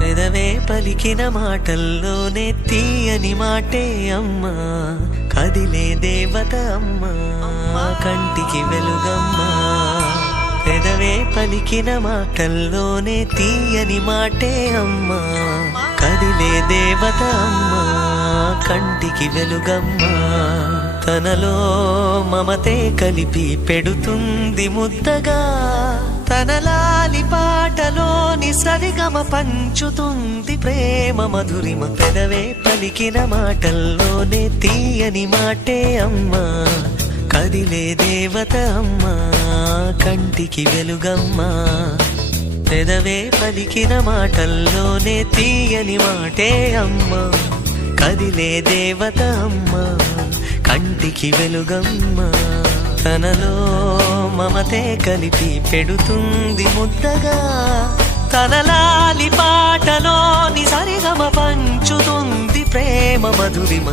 పెదవే పలికిన మాటల్లోనే తీయని మాటే అమ్మా, కదిలే దేవత అమ్మా, కంటికి వెలుగమ్మా. పెదవే పలికిన మాటల్లోనే తీయని మాటే అమ్మా, కదిలే దేవత అమ్మా, కంటికి వెలుగమ్మా. తనలో మమతే కలిపి పెడుతుంది ముద్దగా, తన లాలి పాటలోని సరిగమ పంచుతుంది ప్రేమ మధురిమ. పెదవే పలికిన మాటల్లోనే తీయని మాటే అమ్మా, కదిలే దేవత అమ్మా, కంటికి వెలుగమ్మా. పెదవే పలికిన మాటల్లోనే తీయని మాటే అమ్మా, కదిలే దేవత అమ్మా, కంటికి వెలుగమ్మా. తనలో మమతే కలిపి పెడుతుంది ముద్దగా, తన లాలి పాటలోని సరిగమ పంచుతుంది ప్రేమ మధురిమ.